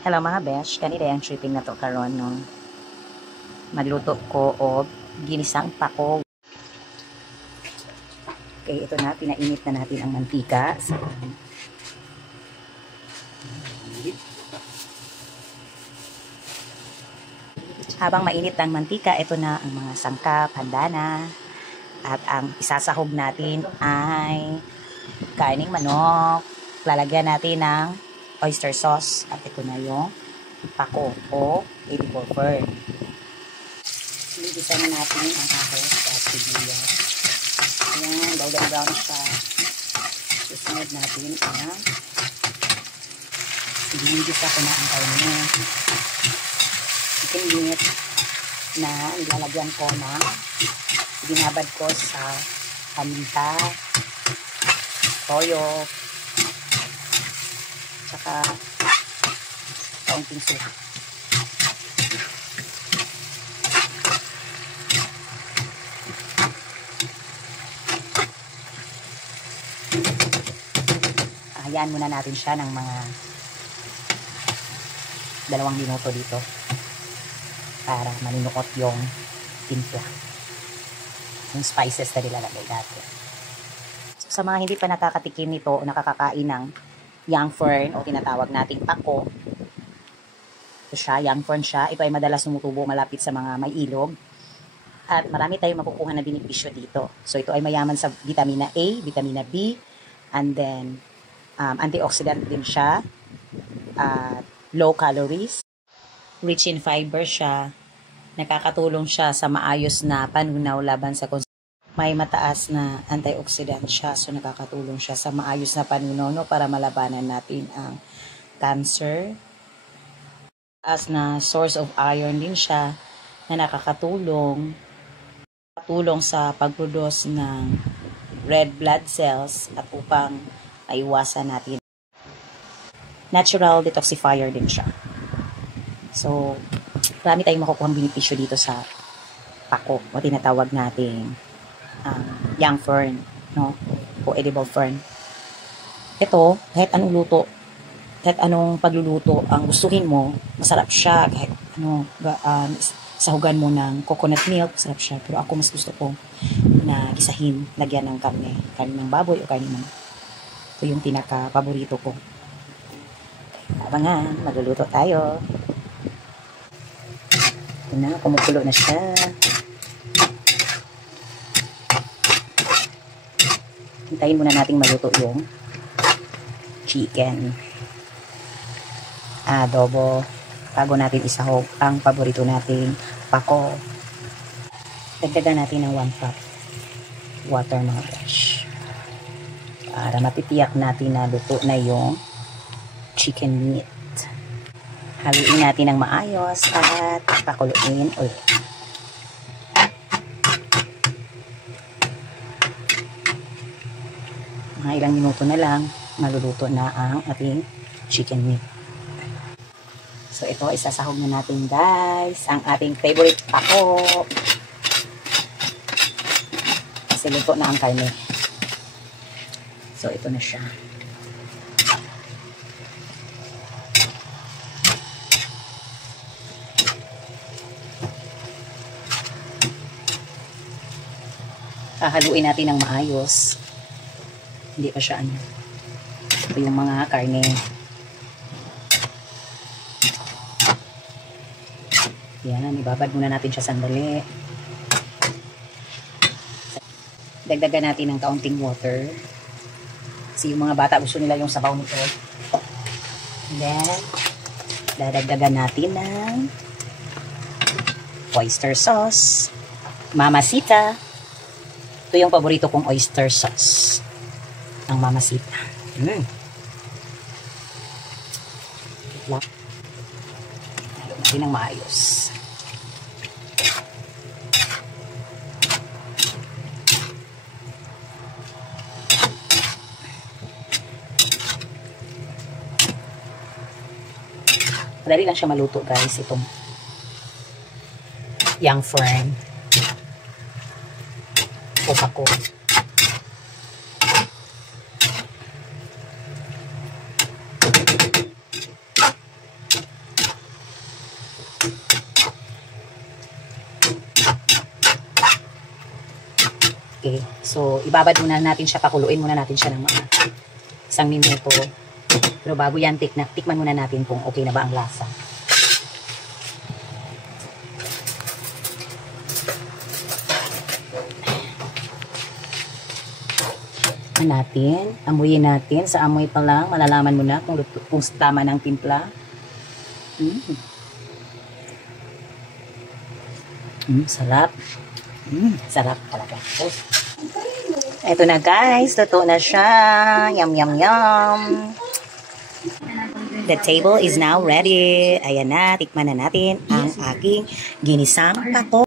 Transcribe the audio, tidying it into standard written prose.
Hello mga besh, kanina yung tripping na to karon no. Magluto ko og ginisang pako. Okay, ito na, pinainit na natin ang mantika. Habang mainit ang mantika, ito na ang mga sangkap, handa na. At ang isasahog natin ay karning manok. Lalagyan natin ng oyster sauce. At ito na yung pako o edible fern. Ligisa na natin ang ahos at sibuyas. Ayan, golden brown siya. Susunod natin ang ligisa ko na ang karne. Ikinit na nilalagyan ko na binabad ko sa paminta, toyo, tsaka kaunting suka. Hayaan muna natin siya ng mga 2 minuto dito para manunuot yung timpla, yung spices na nilalagay natin. So, sa mga hindi pa nakakatikim nito o nakakakain ng young fern o tinatawag nating pako, ito siya, young fern siya. Ito ay madalas tumutubo malapit sa mga may ilog at marami tayong makukuha na benepisyo dito. So ito ay mayaman sa vitamina A, vitamina B, and then antioxidant din siya, low calories, rich in fiber siya, nakakatulong siya sa maayos na panunaw laban sa may mataas na antioxidant siya, so nakakatulong siya sa maayos na panunaw no, para malabanan natin ang cancer. As na source of iron din siya na nakakatulong sa pag-produce ng red blood cells at upang maiwasan natin. Natural detoxifier din siya. So, marami tayong makukuhang benepisyo dito sa pako o tinatawag nating young fern, no? O edible fern. Ito, kahit anong luto, kahit anong pagluluto ang gustuhin mo, masarap siya. Kahit sahugan mo ng coconut milk, masarap siya. Pero ako mas gusto ko na gisahin, lagyan ng karne ng baboy o karne ng ito yung pinaka-paborito ko. Abangan, magluluto tayo. Ito na, kumukulo na siya. Hintayin muna nating maluto yung chicken. Adobo. Bago natin isahog ang paborito nating pako. Dagdagan natin ng 1 cup water mga fresh. Para matitiyak natin na luto na yung chicken meat. Haluin natin ng maayos at pakuluin ulit. Mga ilang minuto na lang, maluluto na ang ating chicken meat. So ito, isasahog na natin guys, ang ating favorite pako. Kasi luto na ang karne. So ito na siya. Hahaluin natin ng maayos. Hindi pa siya ano. Ito yung mga karne. Yan, ibabad muna natin siya sandali. Dagdagan natin ng kaunting water. Kasi yung mga bata gusto nila yung sabaw nito. And then, dadagdagan natin ng oyster sauce. Mamacita. Ito yung paborito kong oyster sauce. Ang Mamacita. Halo natin ng maayos. Madali lang siya maluto guys, itong young fern o pako. Okay. So, ibabad muna natin siya, pakuluin muna natin siya ng mga 1 minuto. Pero bago yan, tikman muna natin kung okay na ba ang lasa. Natin, amuyin natin. Sa amoy pa lang, malalaman mo na kung tama ng timpla. Sarap. Sarap talaga. Ito na guys, luto na siya. Yum, yum, yum. The table is now ready. Ayan na, tikman na natin ang aking ginisang pato.